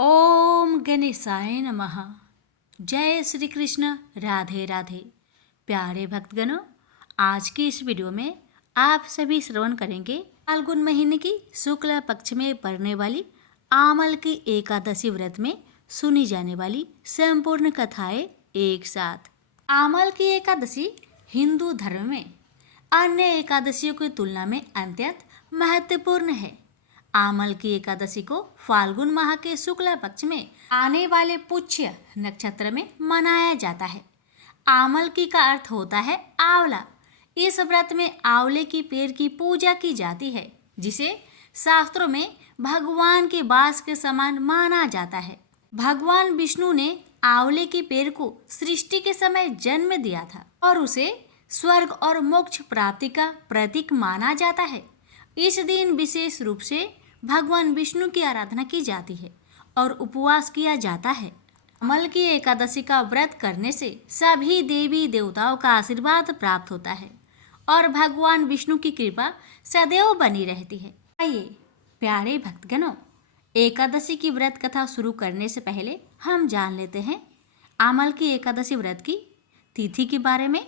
ओम गणेशाय नमः। जय श्री कृष्ण। राधे राधे। प्यारे भक्तगणों, आज की इस वीडियो में आप सभी श्रवण करेंगे फाल्गुन महीने की शुक्ल पक्ष में पड़ने वाली आमल की एकादशी व्रत में सुनी जाने वाली संपूर्ण कथाएं एक साथ। आमल की एकादशी हिंदू धर्म में अन्य एकादशियों की तुलना में अत्यंत महत्वपूर्ण है। आमल की एकादशी को फाल्गुन माह के शुक्ल पक्ष में आने वाले पुष्य नक्षत्र में मनाया जाता है। आमल की का अर्थ होता है आंवला। इस व्रत में आंवले की पेड़ की पूजा की जाती है, जिसे शास्त्रों में भगवान के वास के समान माना जाता है। भगवान विष्णु ने आंवले के पेड़ को सृष्टि के समय जन्म दिया था और उसे स्वर्ग और मोक्ष प्राप्ति का प्रतीक माना जाता है। इस दिन विशेष रूप से भगवान विष्णु की आराधना की जाती है और उपवास किया जाता है। अमल की एकादशी का व्रत करने से सभी देवी देवताओं का आशीर्वाद प्राप्त होता है और भगवान विष्णु की कृपा सदैव बनी रहती है। आइए प्यारे भक्तगणों, एकादशी की व्रत कथा शुरू करने से पहले हम जान लेते हैं आमल की एकादशी व्रत की तिथि के बारे में,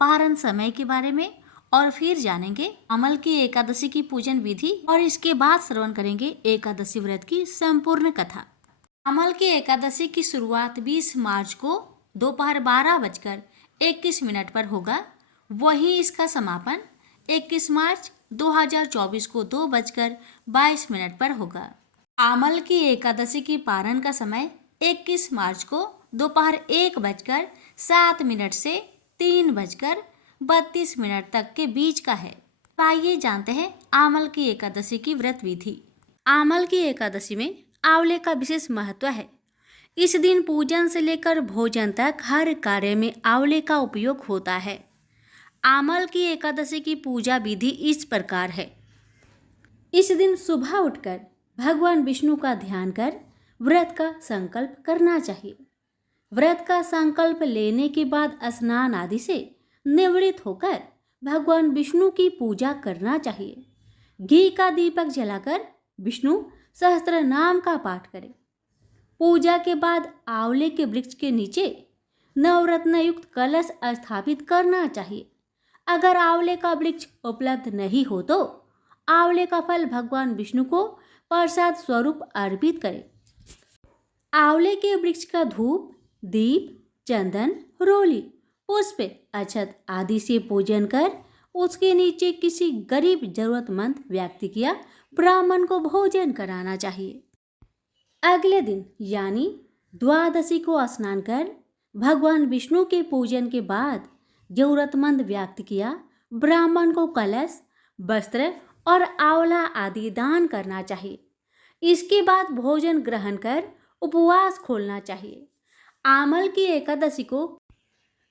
पारण समय के बारे में, और फिर जानेंगे अमल की एकादशी की पूजन विधि और इसके बाद श्रवण करेंगे एकादशी व्रत की संपूर्ण कथा। अमल की एकादशी की शुरुआत 20 मार्च को दोपहर 12:21 पर होगा। वहीं इसका समापन 21 मार्च 2024 को 2:22 पर होगा। आमल की एकादशी की पारण का समय 21 मार्च को दोपहर 1:07 से 3:32 तक के बीच का है। आइए जानते हैं आमल की एकादशी की व्रत विधि। आमल की एकादशी में आंवले का विशेष महत्व है। इस दिन पूजन से लेकर भोजन तक हर कार्य में आंवले का उपयोग होता है। आमल की एकादशी की पूजा विधि इस प्रकार है। इस दिन सुबह उठकर भगवान विष्णु का ध्यान कर व्रत का संकल्प करना चाहिए। व्रत का संकल्प लेने के बाद स्नान आदि से निवृत्त होकर भगवान विष्णु की पूजा करना चाहिए। घी का दीपक जलाकर विष्णु सहस्त्र नाम का पाठ करें। पूजा के बाद आंवले के वृक्ष के नीचे नवरत्न युक्त कलश स्थापित करना चाहिए। अगर आंवले का वृक्ष उपलब्ध नहीं हो तो आंवले का फल भगवान विष्णु को प्रसाद स्वरूप अर्पित करें। आंवले के वृक्ष का धूप, दीप, चंदन, रोली, पुष्प, अक्षत आदि से पूजन कर उसके नीचे किसी गरीब जरूरतमंद व्यक्ति या ब्राह्मण को भोजन कराना चाहिए। अगले दिन यानी द्वादशी को स्नान कर भगवान विष्णु के पूजन के बाद जरूरतमंद व्यक्ति या ब्राह्मण को कलश, वस्त्र और आंवला आदि दान करना चाहिए। इसके बाद भोजन ग्रहण कर उपवास खोलना चाहिए। आमल की एकादशी को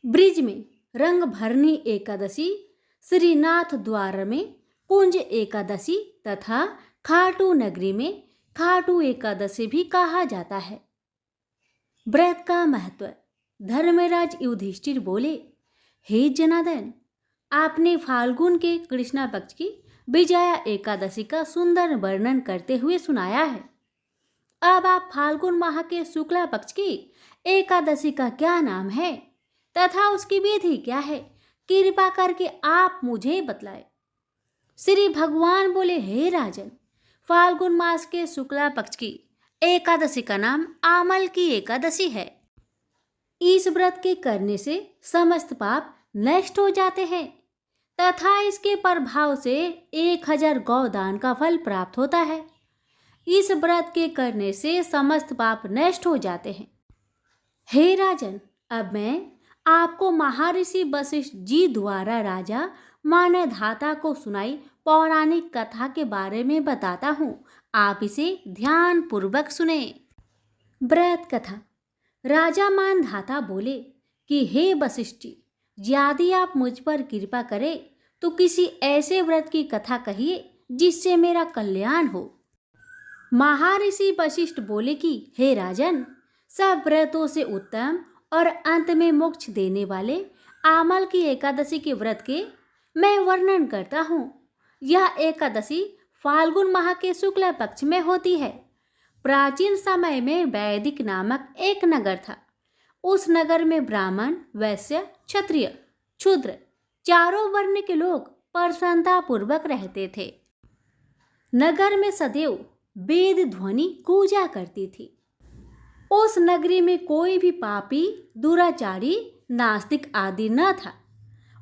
ब्रिज में रंग भरनी एकादशी, श्रीनाथ द्वार में कुंज एकादशी तथा खाटू नगरी में खाटू एकादशी भी कहा जाता है। व्रत का महत्व। धर्मराज युधिष्ठिर बोले, हे जनार्दन, आपने फाल्गुन के कृष्णा पक्ष की विजया एकादशी का सुंदर वर्णन करते हुए सुनाया है। अब आप फाल्गुन माह के शुक्ला पक्ष की एकादशी का क्या नाम है तथा उसकी विधि क्या है, कृपा करके आप मुझे बतलाए। श्री भगवान बोले, हे राजन, फाल्गुन मास के शुक्ला पक्ष की एकादशी का नाम आमल की एकादशी है। इस व्रत के करने से समस्त पाप नष्ट हो जाते हैं तथा इसके प्रभाव से 1000 गौदान का फल प्राप्त होता है। इस व्रत के करने से समस्त पाप नष्ट हो जाते हैं। हे राजन, अब मैं आपको महर्षि वशिष्ठ जी द्वारा राजा मानधाता को सुनाई पौराणिक कथा के बारे में बताता हूँ। आप इसे ध्यान पूर्वक सुने। व्रत कथा। राजा मानधाता बोले कि हे वशिष्ठ जी, यदि आप मुझ पर कृपा करें तो किसी ऐसे व्रत की कथा कहिए जिससे मेरा कल्याण हो। महर्षि वशिष्ठ बोले कि हे राजन, सब व्रतों से उत्तम और अंत में मोक्ष देने वाले आमल की एकादशी के व्रत के मैं वर्णन करता हूँ। यह एकादशी फाल्गुन माह के शुक्ल पक्ष में होती है। प्राचीन समय में वैदिक नामक एक नगर था। उस नगर में ब्राह्मण, वैश्य, क्षत्रिय, शूद्र चारों वर्ण के लोग प्रसन्नता पूर्वक रहते थे। नगर में सदैव वेद ध्वनि गूंजा करती थी। उस नगरी में कोई भी पापी, दुराचारी, नास्तिक आदि न था।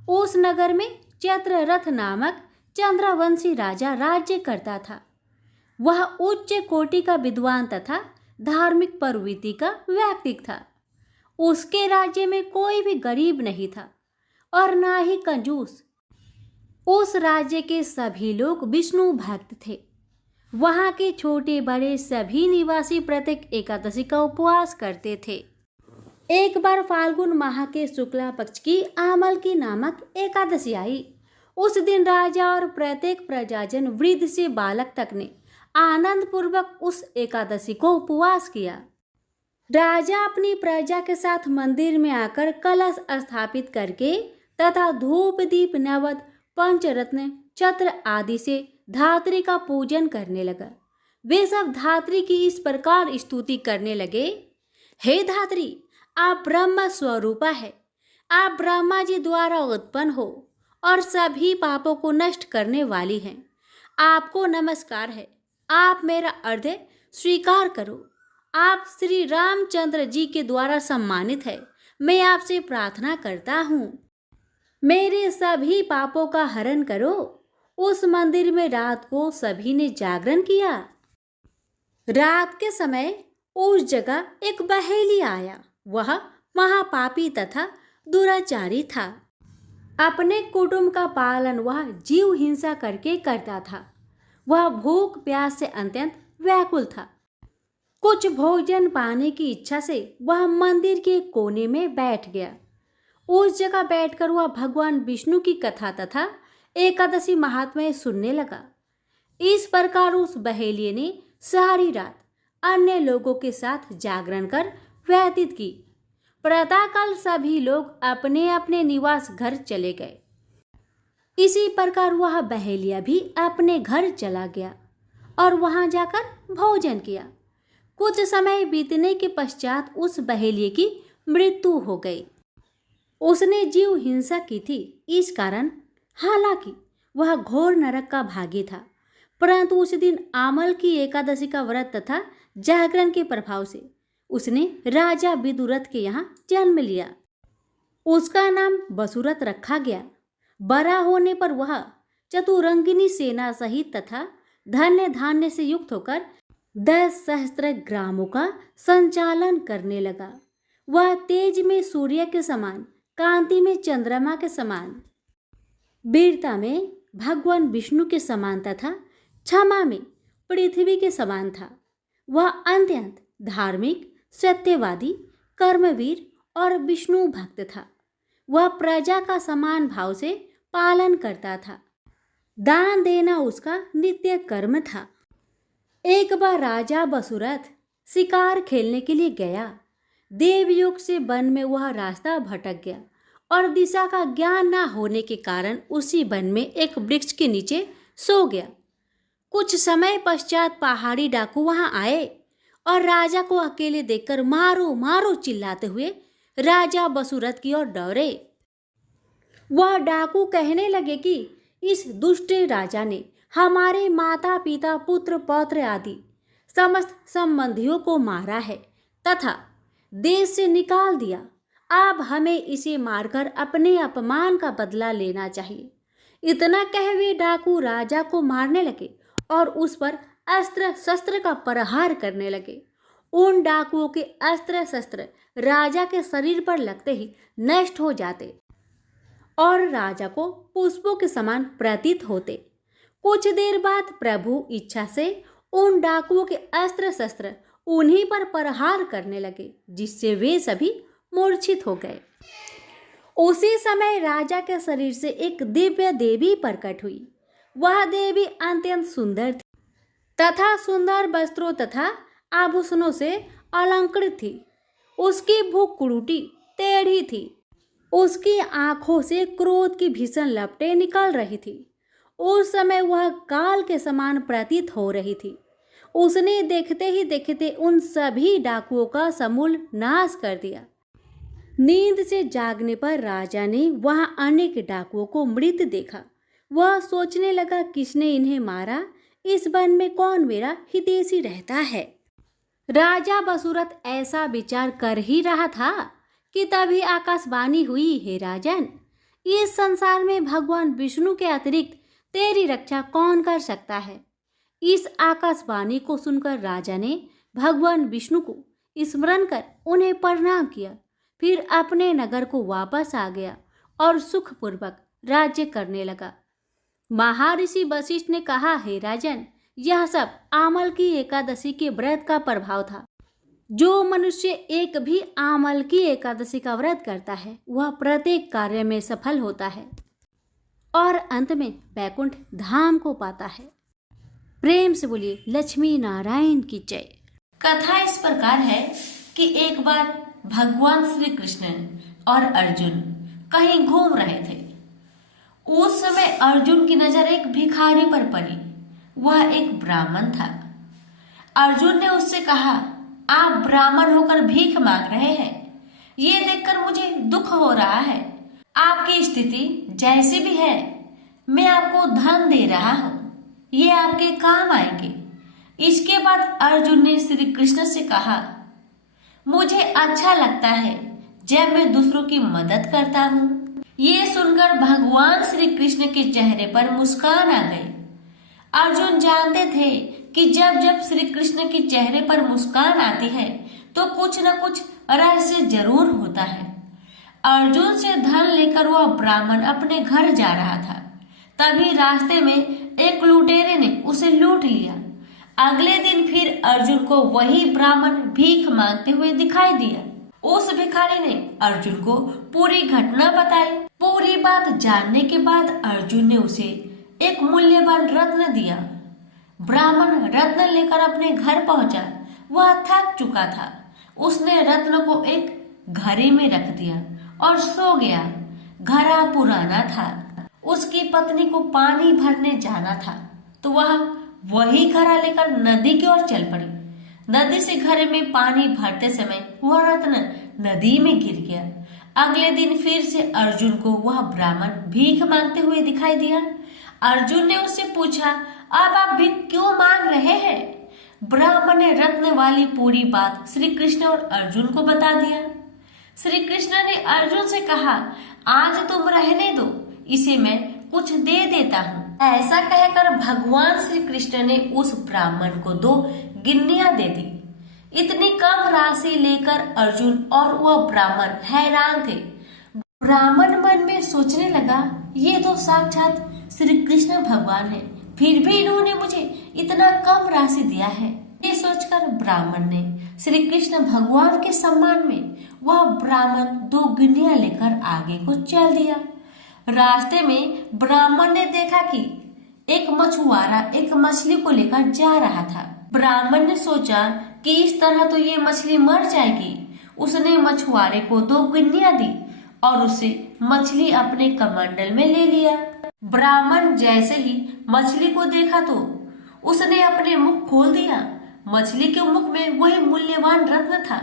उस नगर में चैत्ररथ नामक चंद्रवंशी राजा राज्य करता था। वह उच्च कोटि का विद्वान तथा धार्मिक प्रवृत्ति का व्यक्ति था। उसके राज्य में कोई भी गरीब नहीं था और ना ही कंजूस। उस राज्य के सभी लोग विष्णु भक्त थे। वहाँ के छोटे बड़े सभी निवासी प्रत्येक एकादशी का उपवास करते थे। एक बार फाल्गुन माह के शुक्ला पक्ष की आमल की नामक एकादशी आई। उस दिन राजा और प्रत्येक प्रजाजन, वृद्ध से बालक तक ने आनंद पूर्वक उस एकादशी को उपवास किया। राजा अपनी प्रजा के साथ मंदिर में आकर कलश स्थापित करके तथा धूप दीप नैवेद्य पंचरत्न छत्र आदि से धात्री का पूजन करने लगा। वे सब धात्री की इस प्रकार स्तुति करने लगे, हे धात्री, आप ब्रह्म स्वरूपा है। आप ब्रह्मा जी द्वारा उत्पन्न हो और सभी पापों को नष्ट करने वाली हैं। आपको नमस्कार है। आप मेरा अर्घ्य स्वीकार करो। आप श्री रामचंद्र जी के द्वारा सम्मानित है। मैं आपसे प्रार्थना करता हूँ, मेरे सभी पापों का हरण करो। उस मंदिर में रात को सभी ने जागरण किया। रात के समय उस जगह एक बहेली आया। वह महापापी तथा दुराचारी था। अपने कुटुंब का पालन वह जीव हिंसा करके करता था। वह भूख प्यास से अत्यंत व्याकुल था। कुछ भोजन पाने की इच्छा से वह मंदिर के कोने में बैठ गया। उस जगह बैठकर वह भगवान विष्णु की कथा तथा एकादशी महात्म्य सुनने लगा। इस प्रकार उस बहेलिये ने सारी रात अन्य लोगों के साथ जागरण कर व्यतीत की। प्रातःकाल सभी लोग अपने अपने निवास घर चले गए। इसी प्रकार वह बहेलिया भी अपने घर चला गया और वहां जाकर भोजन किया। कुछ समय बीतने के पश्चात उस बहेलिये की मृत्यु हो गई। उसने जीव हिंसा की थी। इस कारण हालांकि वह घोर नरक का भागी था, परंतु उस दिन आमल की एकादशी का व्रत तथा जागरण के प्रभाव से उसने राजा विदुरथ के यहाँ जन्म लिया। उसका नाम वसुरथ रखा गया। बड़ा होने पर वह चतुरंगिनी सेना सहित तथा धन्य धान्य से युक्त होकर 10 सहस्त्र ग्रामों का संचालन करने लगा। वह तेज में सूर्य के समान, कांति में चंद्रमा के समान, वीरता में भगवान विष्णु के समान तथा क्षमा में पृथ्वी के समान था। वह अत्यंत धार्मिक, सत्यवादी, कर्मवीर और विष्णु भक्त था। वह प्रजा का समान भाव से पालन करता था। दान देना उसका नित्य कर्म था। एक बार राजा वसुरथ शिकार खेलने के लिए गया। देवयोग से वन में वह रास्ता भटक गया और दिशा का ज्ञान न होने के कारण उसी वन में एक वृक्ष के नीचे सो गया। कुछ समय पश्चात पहाड़ी डाकू वहां आए और राजा को अकेले देखकर मारो मारो चिल्लाते हुए राजा वसुरथ की ओर दौड़े। वह डाकू कहने लगे कि इस दुष्ट राजा ने हमारे माता पिता, पुत्र पौत्र आदि समस्त संबंधियों को मारा है तथा देश से निकाल दिया। अब हमें इसे मारकर अपने अपमान का बदला लेना चाहिए। इतना कह वे डाकू राजा को मारने लगे और उस पर अस्त्र शस्त्र का प्रहार करने लगे। उन डाकुओं के अस्त्र शस्त्र राजा के शरीर पर लगते ही नष्ट हो जाते और राजा को पुष्पों के समान प्रतीत होते। कुछ देर बाद प्रभु इच्छा से उन डाकुओं के अस्त्र शस्त्र उन्हीं पर प्रहार करने लगे, जिससे वे सभी मूर्छित हो गए। उसी समय राजा के शरीर से एक दिव्य देवी प्रकट हुई। वह देवी अत्यंत सुंदर थी तथा सुंदर वस्त्रों तथा आभूषणों से अलंकृत थी। उसकी भूख कुरूटी टेढ़ी थी। उसकी आंखों से क्रोध की भीषण लपटें निकल रही थी। उस समय वह काल के समान प्रतीत हो रही थी। उसने देखते ही देखते उन सभी डाकुओं का समूल नाश कर दिया। नींद से जागने पर राजा ने वहां अनेक डाकुओं को मृत देखा। वह सोचने लगा, किसने इन्हें मारा? इस वन में कौन मेरा हितैषी रहता है? राजा बसुरत ऐसा विचार कर ही रहा था कि तभी आकाशवाणी हुई, हे राजन, इस संसार में भगवान विष्णु के अतिरिक्त तेरी रक्षा कौन कर सकता है? इस आकाशवाणी को सुनकर राजा ने भगवान विष्णु को स्मरण कर उन्हें प्रणाम किया। फिर अपने नगर को वापस आ गया और सुखपूर्वक राज्य करने लगा। महर्षि वशिष्ठ ने कहा, हे राजन, यह सब आमल की एकादशी के व्रत का प्रभाव था। जो मनुष्य एक भी आमल की एकादशी का व्रत करता है वह प्रत्येक कार्य में सफल होता है और अंत में वैकुंठ धाम को पाता है। प्रेम से बोलिए लक्ष्मी नारायण की जय। कथा इस प्रकार है कि एक बार भगवान श्री कृष्ण और अर्जुन कहीं घूम रहे थे। उस समय अर्जुन की नजर एक भिखारी पर पड़ी। वह एक ब्राह्मण था। अर्जुन ने उससे कहा, आप ब्राह्मण होकर भीख मांग रहे हैं, ये देखकर मुझे दुख हो रहा है। आपकी स्थिति जैसी भी है, मैं आपको धन दे रहा हूँ, ये आपके काम आएंगे। इसके बाद अर्जुन ने श्री कृष्ण से कहा, मुझे अच्छा लगता है जब मैं दूसरों की मदद करता हूँ। ये सुनकर भगवान श्री कृष्ण के चेहरे पर मुस्कान आ गई। अर्जुन जानते थे कि जब जब श्री कृष्ण के चेहरे पर मुस्कान आती है तो कुछ न कुछ रहस्य जरूर होता है। अर्जुन से धन लेकर वह ब्राह्मण अपने घर जा रहा था। तभी रास्ते में एक लुटेरे ने उसे लूट लिया। अगले दिन फिर अर्जुन को वही ब्राह्मण भीख मांगते हुए दिखाई दिया। उस भिखारी ने अर्जुन को पूरी घटना बताई। पूरी बात जानने के बाद अर्जुन ने उसे एक मूल्यवान रत्न दिया। ब्राह्मण रत्न लेकर अपने घर पहुंचा। वह थक चुका था। उसने रत्न को एक घड़े में रख दिया और सो गया। घड़ा पुराना था। उसकी पत्नी को पानी भरने जाना था तो वह वही घड़ा लेकर नदी की ओर चल पड़ी। नदी से घड़े में पानी भरते समय वह रत्न नदी में गिर गया। अगले दिन फिर से अर्जुन को वह ब्राह्मण भीख मांगते हुए दिखाई दिया। अर्जुन ने उससे पूछा, अब आप भीख क्यों मांग रहे हैं? ब्राह्मण ने रत्न वाली पूरी बात श्री कृष्ण और अर्जुन को बता दिया। श्री कृष्ण ने अर्जुन से कहा, आज तुम रहने दो, इसे मैं कुछ दे देता हूँ। ऐसा कहकर भगवान श्री कृष्ण ने उस ब्राह्मण को 2 गिन्नियां दे दी। इतनी कम राशि लेकर अर्जुन और वह ब्राह्मण हैरान थे। ब्राह्मण मन में सोचने लगा, ये तो साक्षात श्री कृष्ण भगवान है, फिर भी इन्होंने मुझे इतना कम राशि दिया है। ये सोचकर ब्राह्मण ने श्री कृष्ण भगवान के सम्मान में वह ब्राह्मण 2 गिन्नियां लेकर आगे को चल दिया। रास्ते में ब्राह्मण ने देखा कि एक मछुआरा एक मछली को लेकर जा रहा था। ब्राह्मण ने सोचा कि इस तरह तो ये मछली मर जाएगी। उसने मछुआरे को 2 गिन्नियां दी और उसे मछली अपने कमंडल में ले लिया। ब्राह्मण जैसे ही मछली को देखा तो उसने अपने मुख खोल दिया। मछली के मुख में वही मूल्यवान रत्न था।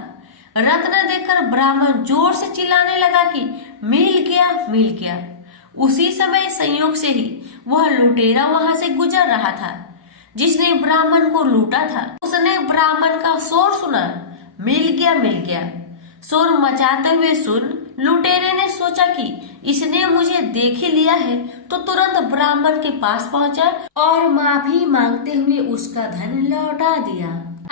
रत्न देखकर ब्राह्मण जोर से चिल्लाने लगा कि मिल गया, मिल गया। उसी समय संयोग से ही वह लुटेरा वहां से गुजर रहा था जिसने ब्राह्मण को लूटा था। उसने ब्राह्मण का शोर सुना, मिल गया, मिल गया। शोर मचाते हुए सुन लुटेरे ने सोचा कि इसने मुझे देख ही लिया है, तो तुरंत ब्राह्मण के पास पहुंचा और माफी मांगते हुए उसका धन लौटा दिया।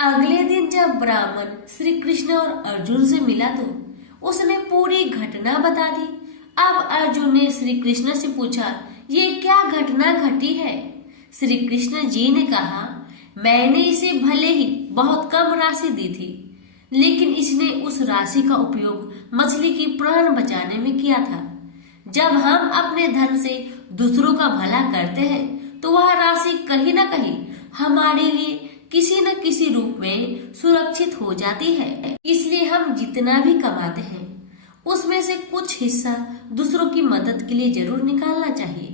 अगले दिन जब ब्राह्मण श्री कृष्ण और अर्जुन से मिला तो उसने पूरी घटना बता दी। अब अर्जुन ने श्री कृष्ण से पूछा, ये क्या घटना घटी है? श्री कृष्ण जी ने कहा, मैंने इसे भले ही बहुत कम राशि दी थी, लेकिन इसने उस राशि का उपयोग मछली की प्राण बचाने में किया था। जब हम अपने धन से दूसरों का भला करते हैं तो वह राशि कहीं न कहीं हमारे लिए किसी न किसी रूप में सुरक्षित हो जाती है। इसलिए हम जितना भी कमाते हैं उसमें से कुछ हिस्सा दूसरों की मदद के लिए जरूर निकालना चाहिए।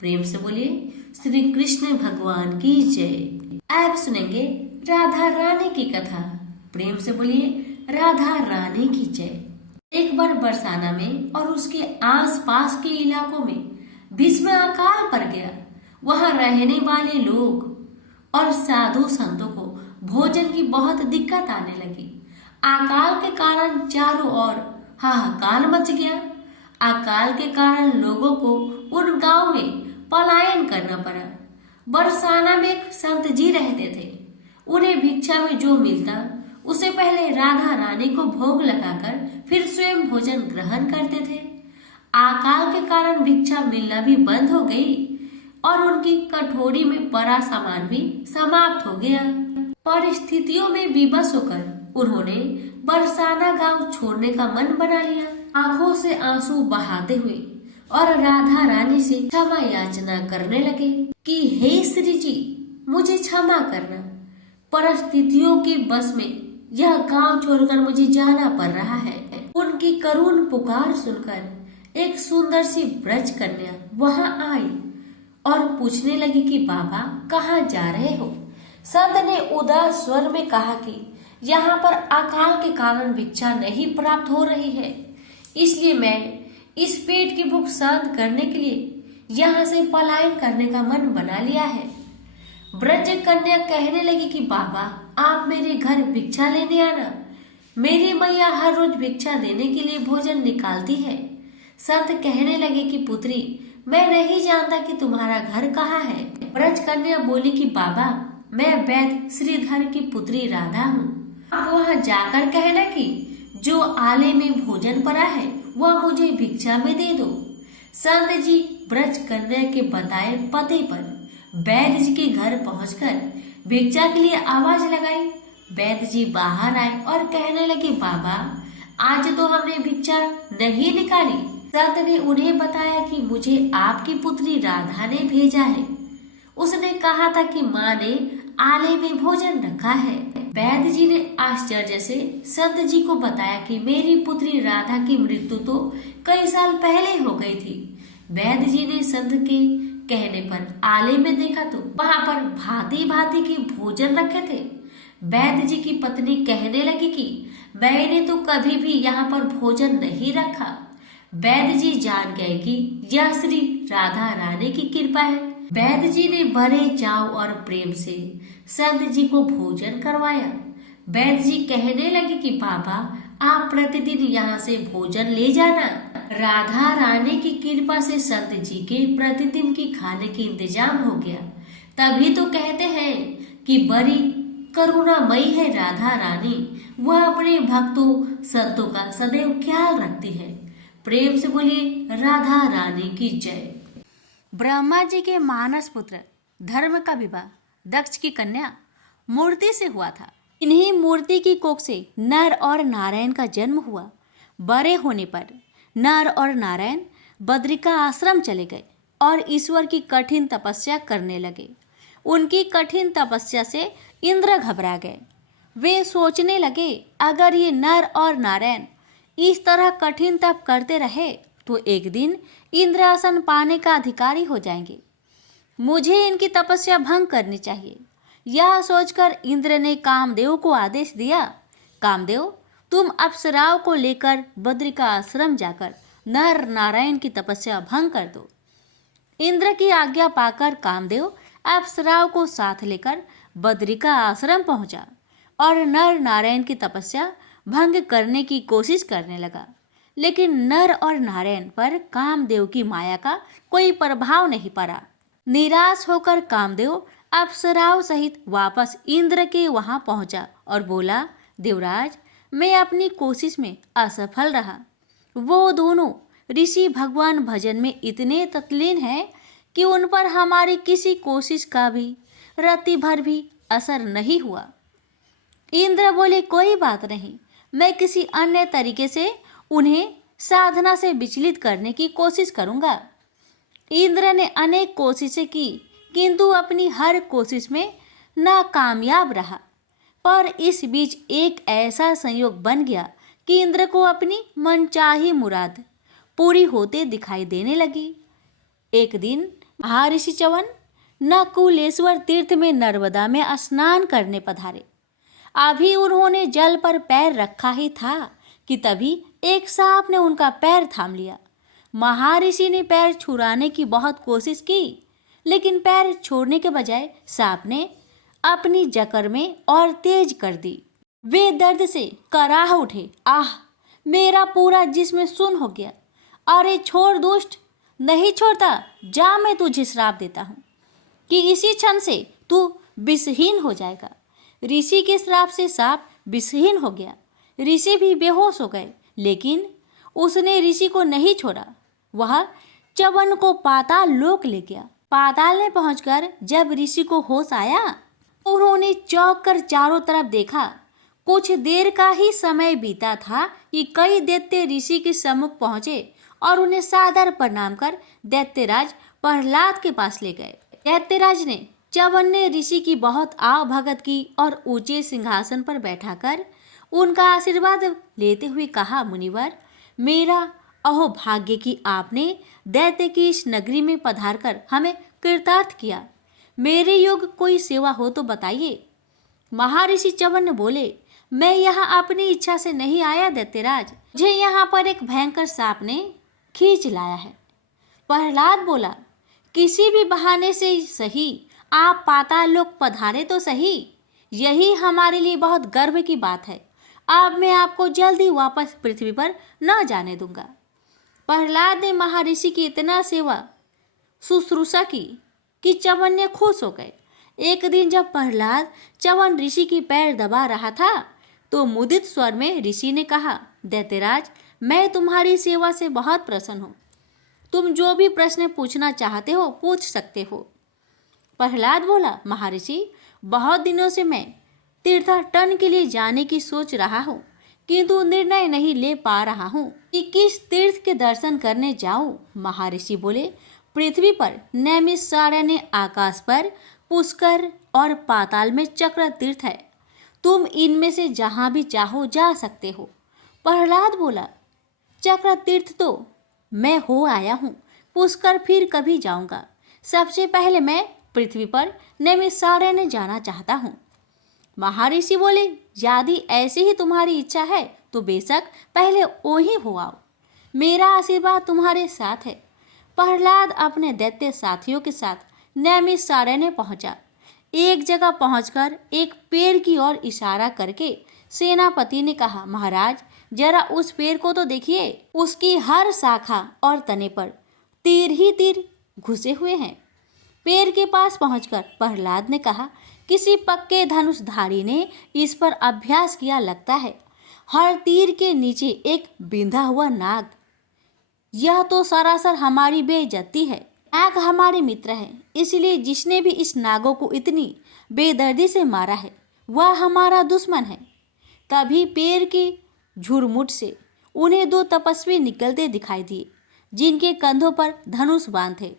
प्रेम से बोलिए श्री कृष्ण भगवान की जय। अब सुनेंगे राधा रानी की कथा। प्रेम से बोलिए राधा रानी की जय। एक बार बरसाना में और उसके आसपास के इलाकों में भीषण अकाल पड़ गया। वहां रहने वाले लोग और साधु संतों को भोजन की बहुत दिक्कत आने लगी। अकाल के कारण चारों ओर हाहाकार मच गया। अकाल के कारण लोगों को उन गांव में पलायन करना पड़ा। बरसाना में एक संत जी रहते थे। उन्हें भिक्षा में जो मिलता उसे पहले राधा रानी को भोग लगाकर फिर स्वयं भोजन ग्रहण करते थे। अकाल के कारण भिक्षा मिलना भी बंद हो गई और उनकी कटोरी में पड़ा सामान भी समाप्त हो गया। परिस्थितियों में विवश होकर उन्होंने बरसाना गांव छोड़ने का मन बना लिया। आंखों से आंसू बहाते हुए और राधा रानी से क्षमा याचना करने लगे कि हे श्री जी, मुझे क्षमा करना। परिस्थितियों के बस में यह गांव छोड़कर मुझे जाना पड़ रहा है। उनकी करुण पुकार सुनकर एक सुंदर सी ब्रज कन्या वहां आई और पूछने लगी कि बाबा कहाँ जा रहे हो। संत ने उदास स्वर में कहा कि यहाँ पर अकाल के कारण भिक्षा नहीं प्राप्त हो रही है, इसलिए मैं इस पेट की भूख शांत करने के लिए यहाँ से पलायन करने का मन बना लिया है। ब्रज कन्या कहने लगी कि बाबा आप मेरे घर भिक्षा लेने आना। मेरी मैया हर रोज भिक्षा देने के लिए भोजन निकालती है। संत कहने लगे कि पुत्री, मैं नहीं जानता कि तुम्हारा घर कहाँ है। ब्रज कन्या बोली कि बाबा मैं वैद्य श्रीधर की पुत्री राधा हूँ। आप वहाँ जाकर कहना कि जो आले में भोजन पड़ा है वह मुझे भिक्षा में दे दो। संत जी ब्रज कन्या के बताए पते पर वैद्य जी के घर पहुंचकर भिक्षा के लिए आवाज लगाई। वैद्य जी बाहर आए और कहने लगे बाबा आज तो हमने भिक्षा नहीं निकाली। संत ने उन्हें बताया कि मुझे आपकी पुत्री राधा ने भेजा है। उसने कहा था कि माँ ने आले में भोजन रखा है। वैद्य जी ने आश्चर्य से संत जी को बताया कि मेरी पुत्री राधा की मृत्यु तो कई साल पहले हो गई थी। वैद्य जी ने संत के कहने पर आले में देखा तो वहां पर भांति भांति के भोजन रखे थे। वैद्य जी की पत्नी कहने लगी कि मैंने तो कभी भी यहाँ पर भोजन नहीं रखा। वैद्य जी जान गए कि यह श्री राधा रानी की कृपा है। वैद्य जी ने बड़े चाव और प्रेम से संत जी को भोजन करवाया। वैद्य जी कहने लगे कि बाबा आप प्रतिदिन यहाँ से भोजन ले जाना। राधा रानी की कृपा से संत जी के प्रतिदिन की खाने की इंतजाम हो गया। तभी तो कहते हैं कि बड़ी करुणामयी है राधा रानी। वह अपने भक्तों संतों का सदैव ख्याल रखती है। प्रेम से बोलिए राधा रानी की जय। ब्रह्मा जी के मानस पुत्र धर्म का विवाह दक्ष की कन्या मूर्ति से हुआ था। इन्हीं मूर्ति की कोख से नर और नारायण का जन्म हुआ। बड़े होने पर नर और नारायण बद्रिका आश्रम चले गए और ईश्वर की कठिन तपस्या करने लगे। उनकी कठिन तपस्या से इंद्र घबरा गए। वे सोचने लगे अगर ये नर और नारायण इस तरह कठिन तप करते रहे तो एक दिन इंद्रासन पाने का अधिकारी हो जाएंगे। मुझे इनकी तपस्या भंग करनी चाहिए। यह सोचकर इंद्र ने कामदेव को आदेश दिया, कामदेव तुम अप्सराओं को लेकर बद्रिका आश्रम जाकर नर नारायण की तपस्या भंग कर दो। इंद्र की आज्ञा पाकर कामदेव अप्सराओं को साथ लेकर बद्रिका आश्रम पहुंचा और नर नारायण की तपस्या भंग करने की कोशिश करने लगा। लेकिन नर और नारायण पर कामदेव की माया का कोई प्रभाव नहीं पड़ा। निराश होकर कामदेव अप्सराओं सहित वापस इंद्र के वहां पहुंचा और बोला, देवराज मैं अपनी कोशिश में असफल रहा। वो दोनों ऋषि भगवान भजन में इतने तत्लीन हैं कि उन पर हमारी किसी कोशिश का भी रत्ती भर भी असर नहीं हुआ। इंद्र बोले, कोई बात नहीं, मैं किसी अन्य तरीके से उन्हें साधना से विचलित करने की कोशिश करूंगा। इंद्र ने अनेक कोशिशें की किंतु अपनी हर कोशिश में नाकामयाब रहा। पर इस बीच एक ऐसा संयोग बन गया कि इंद्र को अपनी मनचाही मुराद पूरी होते दिखाई देने लगी। एक दिन महर्षि च्यवन नकुलेश्वर तीर्थ में नर्मदा में स्नान करने पधारे। अभी उन्होंने जल पर पैर रखा ही था कि तभी एक सांप ने उनका पैर थाम लिया। महर्षि ने पैर छुड़ाने की बहुत कोशिश की, लेकिन पैर छोड़ने के बजाय सांप ने अपनी जकड़ में और तेज कर दी। वे दर्द से कराह उठे। आह, मेरा पूरा जिस्म सुन्न हो गया। अरे छोड़ दुष्ट, नहीं छोड़ता, जा, मैं तुझे श्राप देता हूँ कि इसी क्षण से तू विषहीन हो जाएगा। ऋषि के श्राप से सांप विषहीन हो गया। ऋषि भी बेहोश हो गए, लेकिन उसने ऋषि को नहीं छोड़ा। वह च्यवन को पाताल लोक ले गया। पाताल में पहुंचकर जब ऋषि को होश आया, उन्होंने चौंक कर चारों तरफ देखा। कुछ देर का ही समय बीता था कि कई दैत्य ऋषि के सम्मुख पहुंचे और उन्हें सादर प्रणाम कर दैत्यराज प्रहलाद के पास ले गए। दैत्यराज ने च्यवन ने ऋषि की बहुत आवभगत की और ऊंचे सिंहासन पर बैठाकर उनका आशीर्वाद लेते हुए कहा, मुनिवर, मेरा अहो भाग्य कि आपने दैत्य की इस नगरी में पधारकर हमें कृतार्थ किया। मेरे योग्य कोई सेवा हो तो बताइए। महर्षि च्यवन बोले, मैं यहाँ अपनी इच्छा से नहीं आया दैत्यराज, मुझे यहाँ पर एक भयंकर सांप ने खींच लाया है। प्रहलाद बोला, किसी भी बहाने से सही आप पाताल लोक पधारे तो सही, यही हमारे लिए बहुत गर्व की बात है। अब मैं आपको जल्दी वापस पृथ्वी पर न जाने दूंगा। प्रहलाद ने महर्षि की इतना सेवा शुश्रूषा की कि च्यवन ने खुश हो गए। एक दिन जब प्रहलाद च्यवन ऋषि की पैर दबा रहा था तो मुदित स्वर में ऋषि ने कहा, दैत्यराज, मैं तुम्हारी सेवा से बहुत प्रसन्न हूँ। तुम जो भी प्रश्न पूछना चाहते हो पूछ सकते हो। प्रहलाद बोला, महर्षि, बहुत दिनों से मैं तीर्थाटन के लिए जाने की सोच रहा हूँ, किंतु निर्णय नहीं ले पा रहा हूँ कि किस तीर्थ के दर्शन करने जाऊँ। महर्षि बोले, पृथ्वी पर नैमिषारण्य, आकाश पर पुष्कर और पाताल में चक्र तीर्थ है। तुम इनमें से जहाँ भी चाहो जा सकते हो। प्रहलाद बोला, चक्र तीर्थ तो मैं हो आया हूँ, पुष्कर फिर कभी जाऊँगा। सबसे पहले मैं पृथ्वी पर नैमिषारण्य जाना चाहता हूँ। महर्षि बोले, यदि ऐसी ही तुम्हारी इच्छा है तो बेशक पहले वही हो आओ, मेरा आशीर्वाद तुम्हारे साथ है। प्रहलाद अपने दैत्य साथियों के साथ नैमिषारण्य पहुंचा। एक जगह पहुंचकर एक पेड़ की ओर इशारा करके सेनापति ने कहा, महाराज, जरा उस पेड़ को तो देखिए, उसकी हर शाखा और तने पर तीर ही तीर घुसे हुए हैं। पेड़ के पास पहुंचकर प्रहलाद ने कहा, किसी पक्के धनुषधारी ने इस पर अभ्यास किया लगता है। हर तीर के नीचे एक बिंधा हुआ नाग। यह तो सरासर हमारी बेइज्जती है। नाग हमारे मित्र हैं, इसलिए जिसने भी इस नागों को इतनी बेदर्दी से मारा है वह हमारा दुश्मन है। तभी पेड़ के झुरमुट से उन्हें दो तपस्वी निकलते दिखाई दिए, जिनके कंधों पर धनुष बाण थे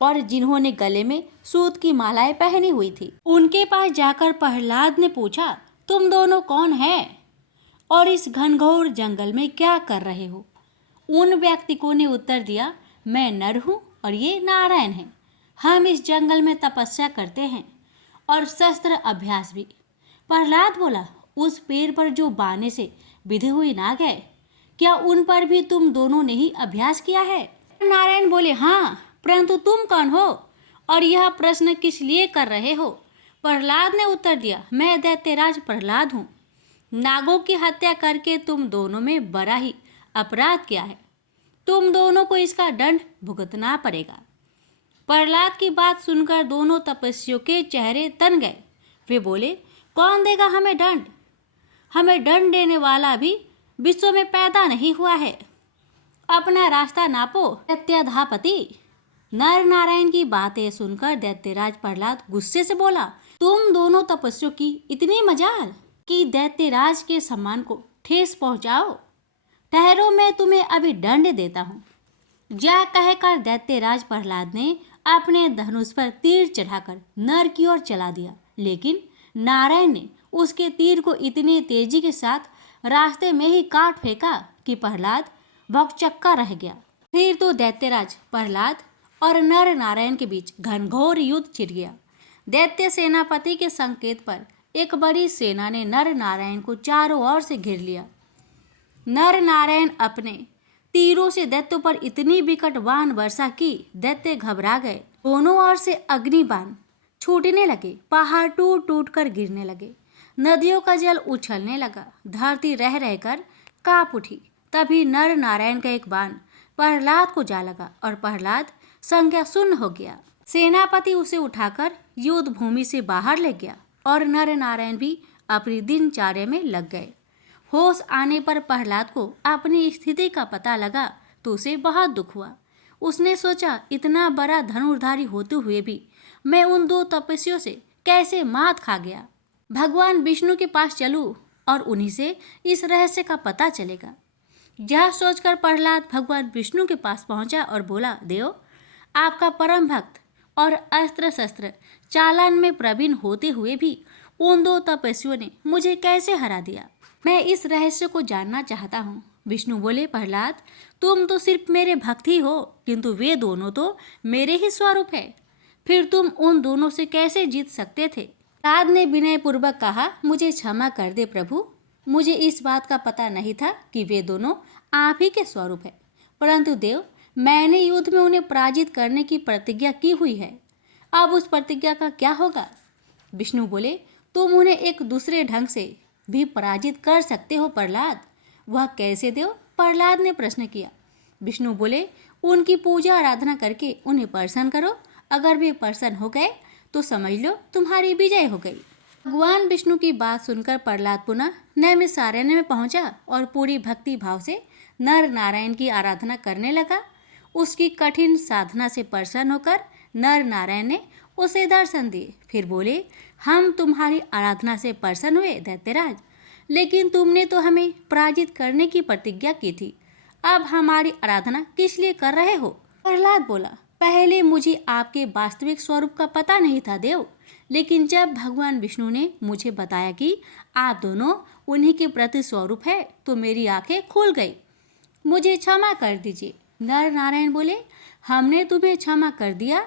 और जिन्होंने गले में सूत की मालाएं पहनी हुई थी। उनके पास जाकर प्रहलाद ने पूछा, तुम दोनों कौन हैं और इस घनघोर जंगल में क्या कर रहे हो? उन व्यक्तिकों ने उत्तर दिया, मैं नर हूँ और ये नारायण हैं। हम इस जंगल में तपस्या करते हैं और शस्त्र अभ्यास भी। प्रहलाद बोला, उस पेड़ पर जो बाने से बिधे हुए नाग है, क्या उन पर भी तुम दोनों ने ही अभ्यास किया है? नारायण बोले, हाँ, परंतु तुम कौन हो और यह प्रश्न किस लिए कर रहे हो? प्रहलाद ने उत्तर दिया, मैं दैत्यराज प्रहलाद हूँ। नागों की हत्या करके तुम दोनों में बड़ा ही अपराध किया है। तुम दोनों को इसका दंड भुगतना पड़ेगा। प्रहलाद की बात सुनकर दोनों तपस्वियों के चेहरे तन गए। वे बोले, कौन देगा हमें दंड? हमें दंड देने वाला भी विश्व में पैदा नहीं हुआ है। अपना रास्ता नापो दैत्याधापति। नर नारायण की बातें सुनकर दैत्यराज प्रहलाद गुस्से से बोला, तुम दोनों तपस्वियों की इतनी मजाल कि दैत्यराज के सम्मान को ठेस पहुंचाओ। ठहरो, मैं तुम्हें अभी दंड देता हूँ। जा कहकर दैत्यराज प्रहलाद ने अपने धनुष पर तीर चढ़ाकर नर की ओर चला दिया, लेकिन नारायण ने उसके तीर को इतनी तेजी के साथ रास्ते में ही काट फेंका कि प्रहलाद भौंकचक्का रह गया। फिर तो दैत्यराज प्रहलाद और नर नारायण के बीच घनघोर युद्ध छिड़ गया। दैत्य सेनापति के संकेत पर एक बड़ी सेना ने नर नारायण को चारों ओर से घेर लिया। नर नारायण अपने तीरों से दैत्यों पर इतनी विकट बाण वर्षा की, दैत्य घबरा गए। दोनों ओर से अग्नि बाण छूटने लगे, पहाड़ टूट टूट कर गिरने लगे, नदियों का जल उछलने लगा, धरती रह रहकर कांप उठी। तभी नर नारायण का एक बाण प्रहलाद को जा लगा और प्रहलाद संज्ञा शून्य हो गया। सेनापति उसे उठाकर युद्ध भूमि से बाहर ले गया और नर नारायण भी अपनी दिनचर्या में लग गए। होश आने पर प्रहलाद को अपनी स्थिति का पता लगा तो उसे बहुत दुख हुआ। उसने सोचा, इतना बड़ा धनुर्धारी होते हुए भी मैं उन दो तपस्वियों से कैसे मात खा गया। भगवान विष्णु के पास चलूं और उन्हीं से इस रहस्य का पता चलेगा। यह सोचकर प्रहलाद भगवान विष्णु के पास पहुंचा और बोला, देव, आपका परम भक्त और अस्त्र शस्त्र चालन में प्रवीण होते हुए भी उन दो तपस्वियों ने मुझे कैसे हरा दिया? मैं इस रहस्य को जानना चाहता हूँ। विष्णु बोले, प्रहलाद, तुम तो सिर्फ मेरे भक्त ही हो, किंतु वे दोनों तो मेरे ही स्वरूप है। फिर तुम उन दोनों से कैसे जीत सकते थे? प्रहलाद ने विनय पूर्वक कहा, मुझे क्षमा कर दे प्रभु, मुझे इस बात का पता नहीं था कि वे दोनों आप ही के स्वरूप है। परंतु देव, मैंने युद्ध में उन्हें पराजित करने की प्रतिज्ञा की हुई है। अब उस प्रतिज्ञा का क्या होगा? विष्णु बोले, तुम उन्हें एक दूसरे ढंग से भी पराजित कर सकते हो प्रहलाद। वह कैसे देव? प्रहलाद ने प्रश्न किया। विष्णु बोले, उनकी पूजा आराधना करके उन्हें प्रसन्न करो। अगर वे प्रसन्न हो गए तो समझ लो तुम्हारी विजय हो गई। भगवान विष्णु की बात सुनकर प्रहलाद पुनः नैमिषारण्य में पहुंचा और पूरी भक्ति भाव से नर नारायण की आराधना करने लगा। उसकी कठिन साधना से प्रसन्न होकर नर नारायण ने उसे दर्शन दिए। फिर बोले, हम तुम्हारी आराधना से प्रसन्न हुए दैत्यराज, लेकिन तुमने तो हमें पराजित करने की प्रतिज्ञा की थी। अब हमारी आराधना किस लिए कर रहे हो? प्रहलाद बोला, पहले मुझे आपके वास्तविक स्वरूप का पता नहीं था देव, लेकिन जब भगवान विष्णु ने मुझे बताया कि आप दोनों उन्हीं के प्रति स्वरूप है तो मेरी आंखें खुल गई। मुझे क्षमा कर दीजिए। नर नारायण बोले, हमने तुम्हें क्षमा कर दिया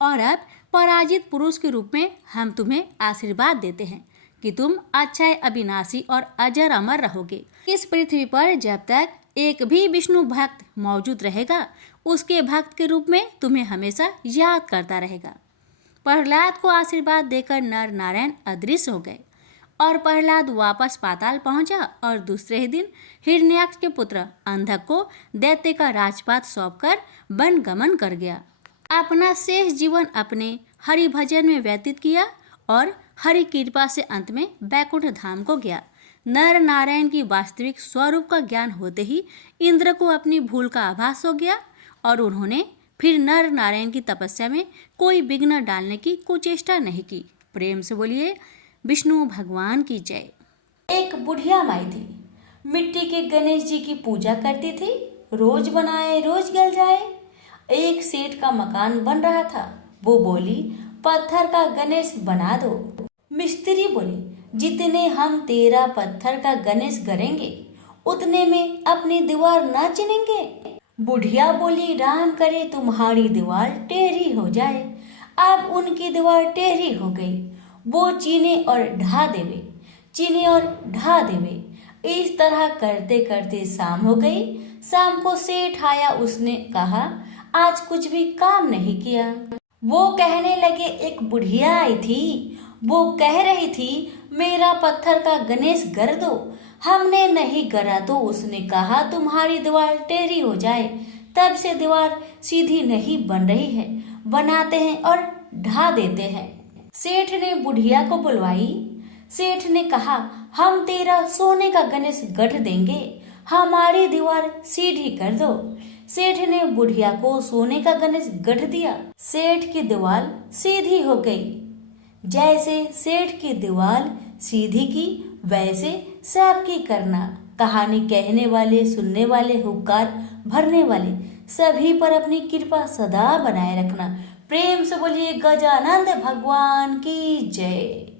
और अब पराजित पुरुष के रूप में हम तुम्हें आशीर्वाद देते हैं कि तुम अक्षय, अविनाशी और अजर अमर रहोगे। इस पृथ्वी पर जब तक एक भी विष्णु भक्त मौजूद रहेगा, उसके भक्त के रूप में तुम्हें हमेशा याद करता रहेगा। प्रहलाद को आशीर्वाद देकर नर नारायण अदृश्य हो गए और प्रहलाद वापस पाताल पहुंचा और दूसरे ही दिन हिरण्याक्ष के पुत्र अंधक को दैत्य का राजपाट सौंपकर वन गमन कर गया। अपना शेष जीवन अपने हरि भजन में व्यतीत किया और हरि कृपा से अंत में बैकुंठ धाम को गया। नर नारायण की वास्तविक स्वरूप का ज्ञान होते ही इंद्र को अपनी भूल का आभास हो गया और उन्होंने फिर नर नारायण की तपस्या में कोई विघ्न डालने की कुचेष्टा नहीं की। प्रेम से बोलिए विष्णु भगवान की जय। एक बुढ़िया माई थी, मिट्टी के गणेश जी की पूजा करती थी। रोज बनाए रोज गल जाए। एक सेठ का मकान बन रहा था। वो बोली, पत्थर का गणेश बना दो। मिस्त्री बोले, जितने हम तेरा पत्थर का गणेश करेंगे उतने में अपनी दीवार न चिनेंगे। बुढ़िया बोली, राम करे तुम्हारी दीवार टेढ़ी हो जाए। अब उनकी दीवार टेढ़ी हो गई। वो चीने और ढा देवे, चीने और ढा देवे। इस तरह करते करते शाम हो गई। शाम को सेठ आया। उसने कहा, आज कुछ भी काम नहीं किया। वो कहने लगे, एक बुढ़िया आई थी, वो कह रही थी मेरा पत्थर का गणेश गर दो। हमने नहीं गरा तो उसने कहा तुम्हारी दीवार टेढ़ी हो जाए। तब से दीवार सीधी नहीं बन रही है। बनाते हैं और ढा देते हैं। सेठ ने बुढ़िया को बुलवाई। सेठ ने कहा, हम तेरा सोने का गणेश गढ़ देंगे, हमारी दीवार सीधी कर दो। सेठ ने बुढ़िया को सोने का गणेश गढ़ दिया। सेठ की दीवार सीधी हो गई। जैसे सेठ की दीवार सीधी की वैसे सबकी करना। कहानी कहने वाले, सुनने वाले, हुक्कार भरने वाले सभी पर अपनी कृपा सदा बनाए रखना। प्रेम से बोलिए गजानंद भगवान की जय।